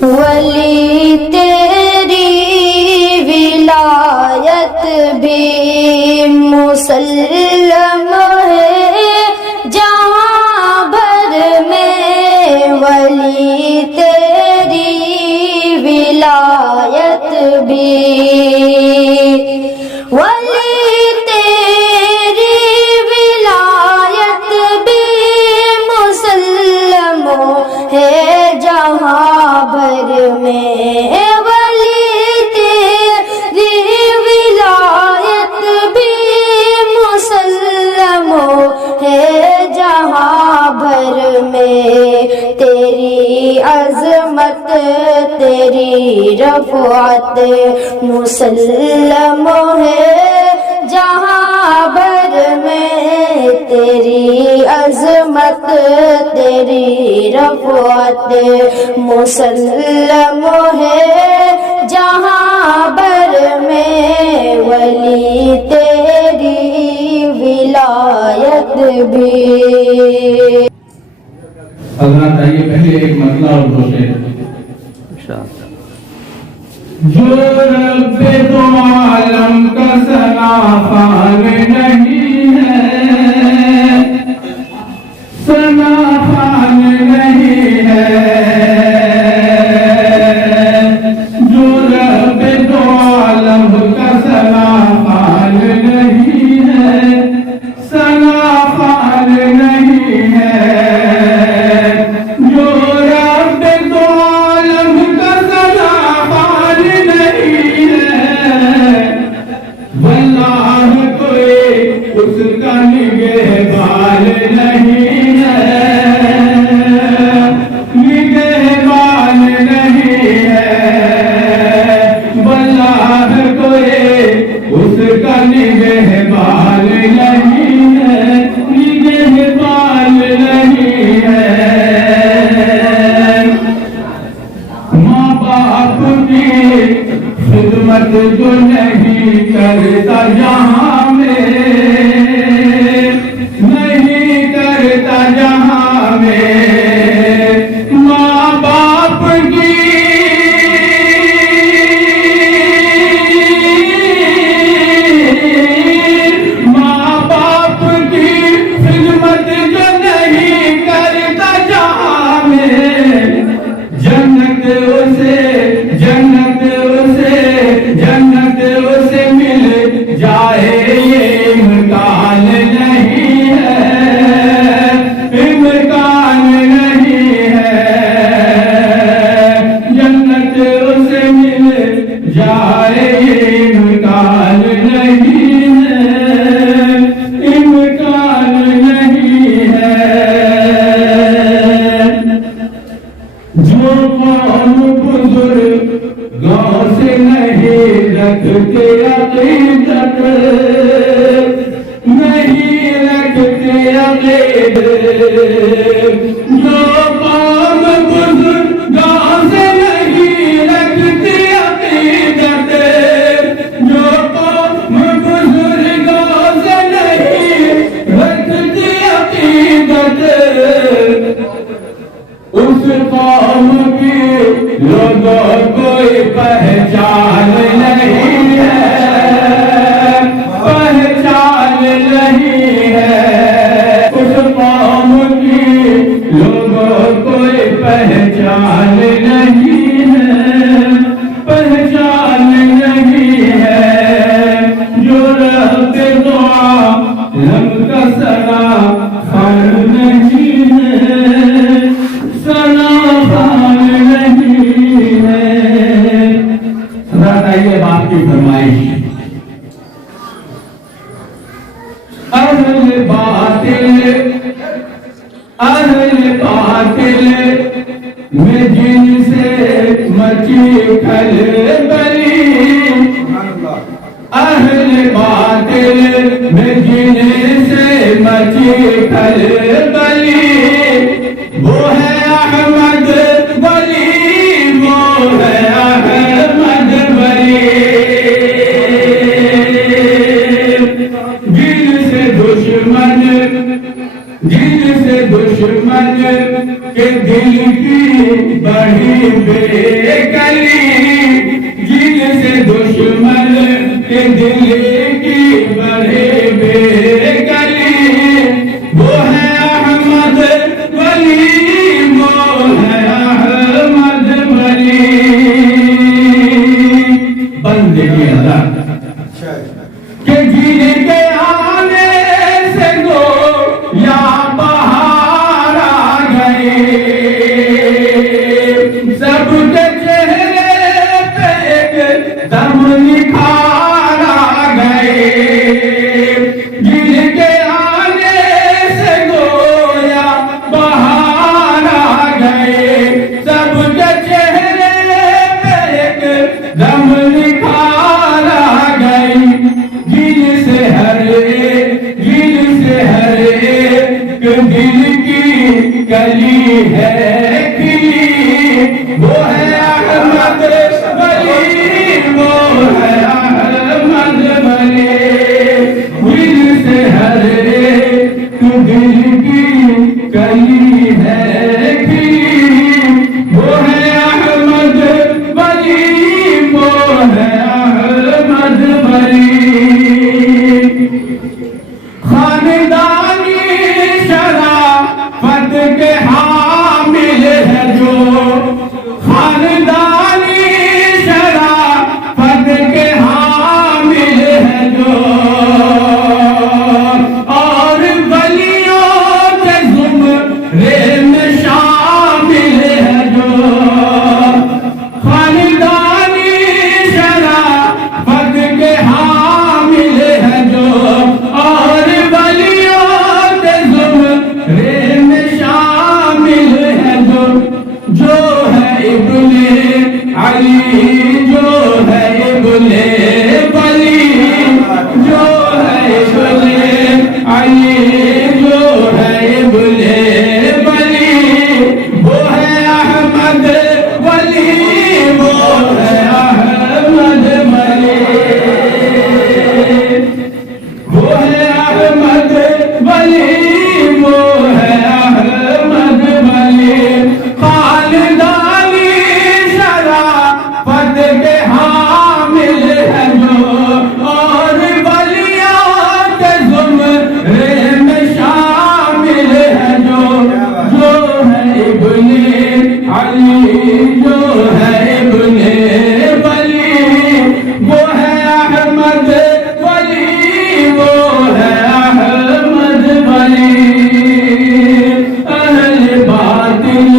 वली तेरी विलायत भी मुसल्लम है जहाँ भर में, वली तेरी विलायत भी, वली तेरी विलायत भी मुसल्लम है जहाँ भर में, वली तेरी विलायत भी मुसल्लम है जहाँ भर में। तेरी अज़मत तेरी रफ़अत मुसल्लम है जहाँ भर में, तेरी अज़मत तेरी रफ़अत मुसल्लम है जहाँ भर में, वली तेरी विलायत भी। हज़रत आइए पहले एक मसला और पूछे। जो रब्बे दो आलम का सनाफान नहीं है, सनाफान नहीं है, जो रब्बे दो आलम का सनाफान नहीं है, सनाफान नहीं है, जो रब्बे दो आलम का सनाफान नहीं है, वल्लाह कोई उसका निगहबान नहीं है, निगहबान नहीं है, वल्लाह कोई उसका निगहबान नहीं है, निगहबान नहीं है। माँ बाप की खिदमत जो नहीं करता जहाँ में, नहीं करता जहाँ में, माँ बाप की माँ बाप की खिदमत जो नहीं करता जहाँ में, जन्नत उसे जन्नत उसे जन्नत उसे मिल जाए ये इम्कान नहीं है, इम्कान नहीं है, जन्नत उसे मिल जाए ये इम्कान नहीं है, इम्कान नहीं है। जो कौम बुजुर्गों से नहीं रखते अक़ीदत, नहीं रखते अक़ीदत, जो कौम बुजुर्गों से नहीं रखते अक़ीदत, जो कौम बुजुर्गों से नहीं रखते अक़ीदत, उस कौम की लोगों कोई पहचान नहीं है, पहचान नहीं है, उस कौम की लोगों कोई पहचान नहीं है, पहचान नहीं है, जो रब्बे दो आलम का सनाफान नहीं है, सनाफान नहीं है। बताइए बाप की फरमाइश। अहले बातिल में जिनसे मची खलबली, अहले बातिल में जिनसे मची खलबली, वो है अहमद वली, वो है अहमद वली, जिनसे दुश्मन के दिल की बढ़ी बेकली, जिन से दुश्मन के दिल की बढ़े बेकली, वो है अहमद वली, वो है अहमद वली। बंदगी अदा के जीने के आने से गो या बाहर आ गए, सबके चेहरे पे एक दम निखार आ गए, जिनके आने से गोया बाहर आ गए, सबके चेहरे पे एक दम निखार आ गई, जिनसे हर एक दिल की कली है खिली, वो है अहमद वली, वो है अहमद वली। दिल से हर एक दिल की कली है खिली, वो है अहमद वली, वो है अहमद वली। खानदानी शराफत के हामिल है जो, खानदानी शराफत के हामिल है जो, और वलियों के ज़ुमरे में शामिल है जो, खानदानी शराफत के हामिल है जो, और वलियों के ज़ुमरे में शामिल है जो है इब्ने अली, जो है इब्ने वली, जो है इब्ने अली, जो है इब्ने वली, वो है अहमद वली, वो है अहमद वली, वो है अहमद वली, वो है अहमद वली। खानदानी शराफत के हामिल है जो, और वलियों के ज़ुमरे में शामिल है जो है इब्ने अली, जो है इब्ने वली, वो है अहमद वली, वो है अहमद वली। अहले बातिल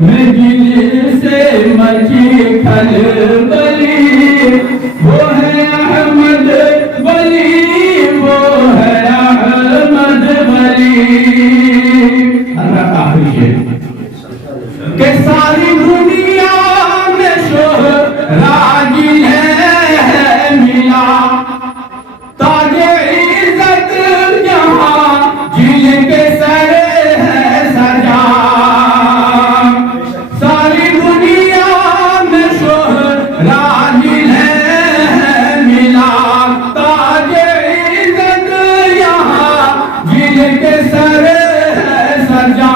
में दिल से मची खलबली, वो है अहमद वली, वो है अहमद वली। के सारी दुनिया में शोहरागी है मिला, ताजे इज्जत यहाँ जिनके सर है सजा, सारी दुनिया में शोहरागी है मिला, ताजे इज्जत यहाँ जिनके सर है सजा।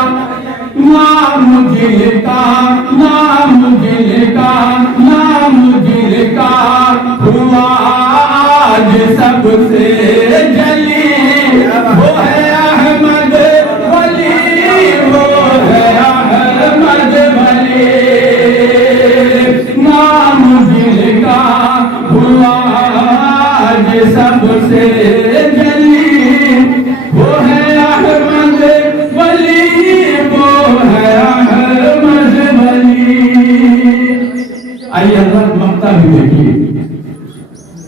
नाम जिनका हुआ आज सबसे जली, वो है अहमद वली, वो है अहमद वली। नाम जिनका हुआ आज सबसे जली, वो है अहमद वली, वो है अहमद वली। आइए अल्लाह ममता भी देखिए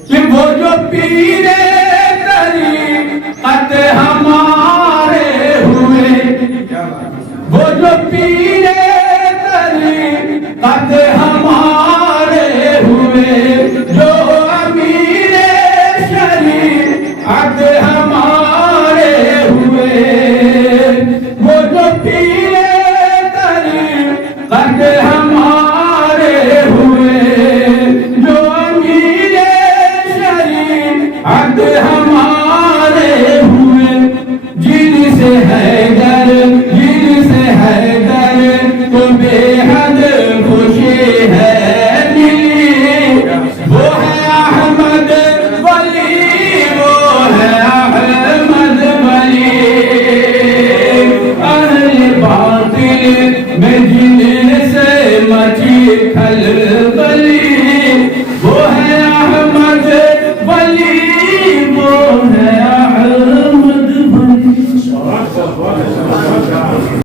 कि वो जो पीरे तरीक़त हमारे हुए, वो जो पीरे तरीक़त हमारे हुए, जो अमीरे शरीअत हमारे हुए, वो जो पीरे तरीक़त हमारे हुए, जो अमीरे शरीअत हमारे हुए, जिनसे हैदर तो बेहद खुश में जीने से मची खलबली